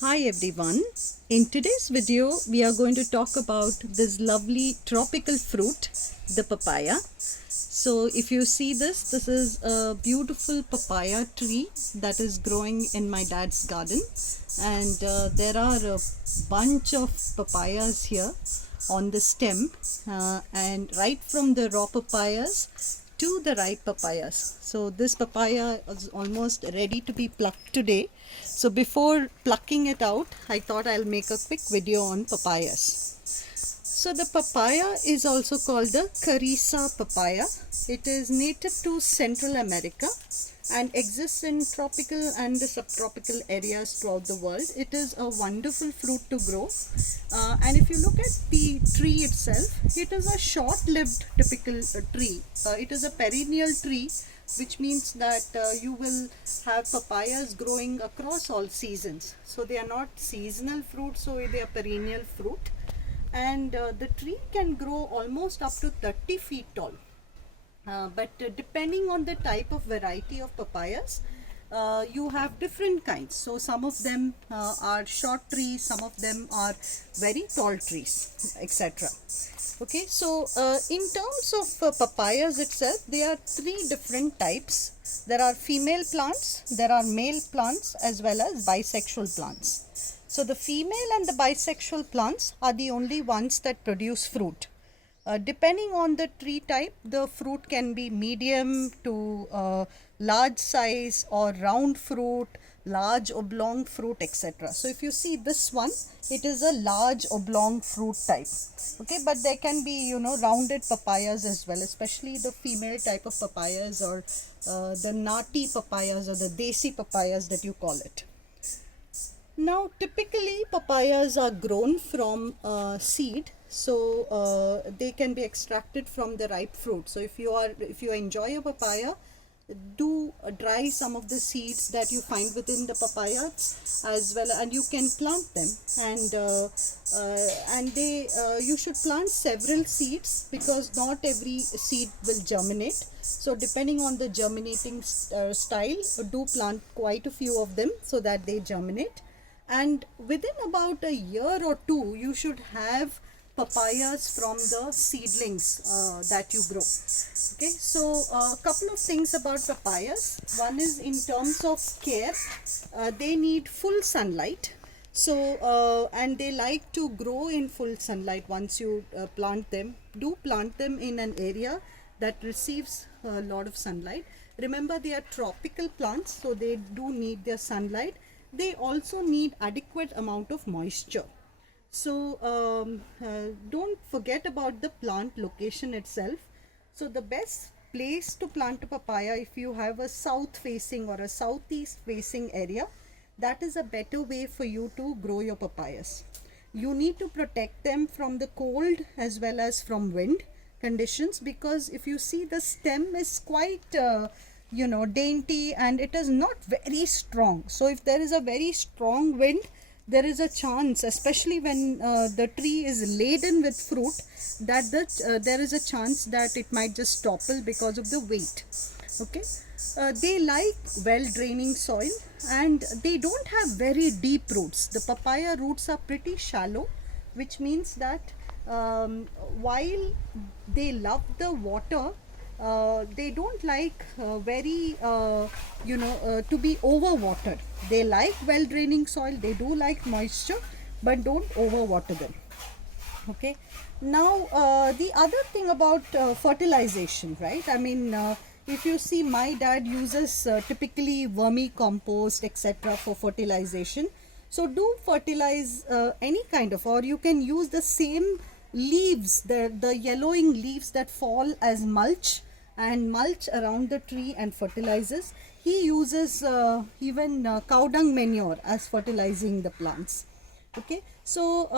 Hi everyone. In today's video, we are going to talk about this lovely tropical fruit, the papaya. So if you see this is a beautiful papaya tree that is growing in my dad's garden, and there are a bunch of papayas here on the stem, and right from the raw papayas to the ripe papayas. So this papaya is almost ready to be plucked today. So before plucking it out, I thought I'll make a quick video on papayas. So the papaya is also called the Carissa papaya. It is native to Central America and exists in tropical and subtropical areas throughout the world. It is a wonderful fruit to grow. And if you look at the tree itself, it is a short-lived typical tree. It is a perennial tree, which means that you will have papayas growing across all seasons. So they are not seasonal fruit, so they are perennial fruit. And the tree can grow almost up to 30 feet tall. But depending on the type of variety of papayas, you have different kinds. So some of them are short trees, some of them are very tall trees, etc. Okay, so in terms of papayas itself, there are three different types. There are female plants, there are male plants, as well as bisexual plants. So the female and the bisexual plants are the only ones that produce fruit. Depending on the tree type, the fruit can be medium to large size or round fruit, large oblong fruit, etc. So if you see this one, it is a large oblong fruit type. Okay, but there can be, rounded papayas as well, especially the female type of papayas, or the nati papayas, or the desi papayas that you call it. Now, typically papayas are grown from seed, so they can be extracted from the ripe fruit. So if you enjoy a papaya, do dry some of the seeds that you find within the papayas as well, and you can plant them. And you should plant several seeds, because not every seed will germinate. So depending on the germinating style, do plant quite a few of them so that they germinate. And within about a year or two, you should have papayas from the seedlings that you grow. Okay, so a couple of things about papayas. One is in terms of care, they need full sunlight. So and they like to grow in full sunlight. Once you plant them, do plant them in an area that receives a lot of sunlight. Remember, they are tropical plants, so they do need their sunlight. They also need adequate amount of moisture. So don't forget about the plant location itself. So the best place to plant a papaya, if you have a south facing or a southeast facing area, that is a better way for you to grow your papayas. You need to protect them from the cold as well as from wind conditions, because if you see, the stem is quite dainty, and it is not very strong. So if there is a very strong wind, there is a chance, especially when the tree is laden with fruit, that there is a chance that it might just topple because of the weight. Okay, they like well draining soil, and they don't have very deep roots. The papaya roots are pretty shallow, which means that while they love the water, they don't like to be overwatered. They like well draining soil, they do like moisture, but don't overwater them. Okay, now the other thing about fertilization, right? I mean, if you see, my dad uses typically vermicompost, etc., for fertilization. So do fertilize any kind of, or you can use the same leaves, the yellowing leaves that fall as mulch, and mulch around the tree and fertilizes. He uses even cow dung manure as fertilizing the plants. Okay, so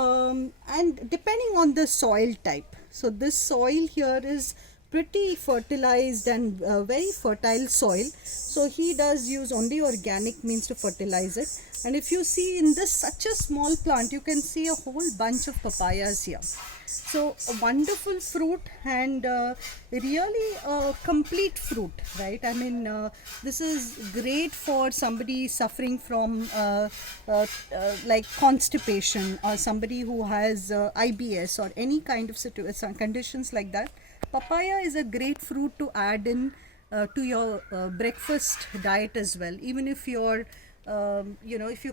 and depending on the soil type, so this soil here is pretty fertilized and very fertile soil. So he does use only organic means to fertilize it. And if you see in this such a small plant, you can see a whole bunch of papayas here. So a wonderful fruit, and really a complete fruit, right? I mean, this is great for somebody suffering from like constipation, or somebody who has IBS or any kind of conditions like that. Papaya is a great fruit to add in to your breakfast diet as well. Even if you're if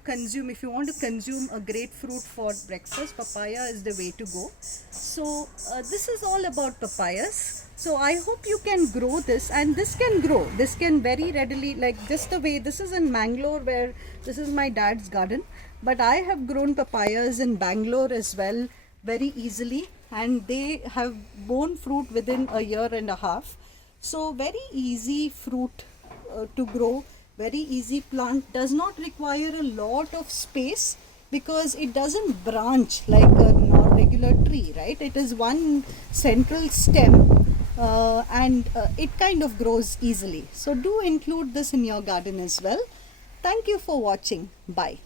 you want to consume a great fruit for breakfast, papaya is the way to go. So this is all about papayas. So I hope you can grow this, and this can grow. This can very readily, like just the way this is in Bangalore, where this is my dad's garden. But I have grown papayas in Bangalore as well very easily, and they have borne fruit within a year and a half. So very easy fruit to grow, very easy plant, does not require a lot of space because it doesn't branch like a regular tree, right? It is one central stem, and it kind of grows easily. So do include this in your garden as well. Thank you for watching. Bye.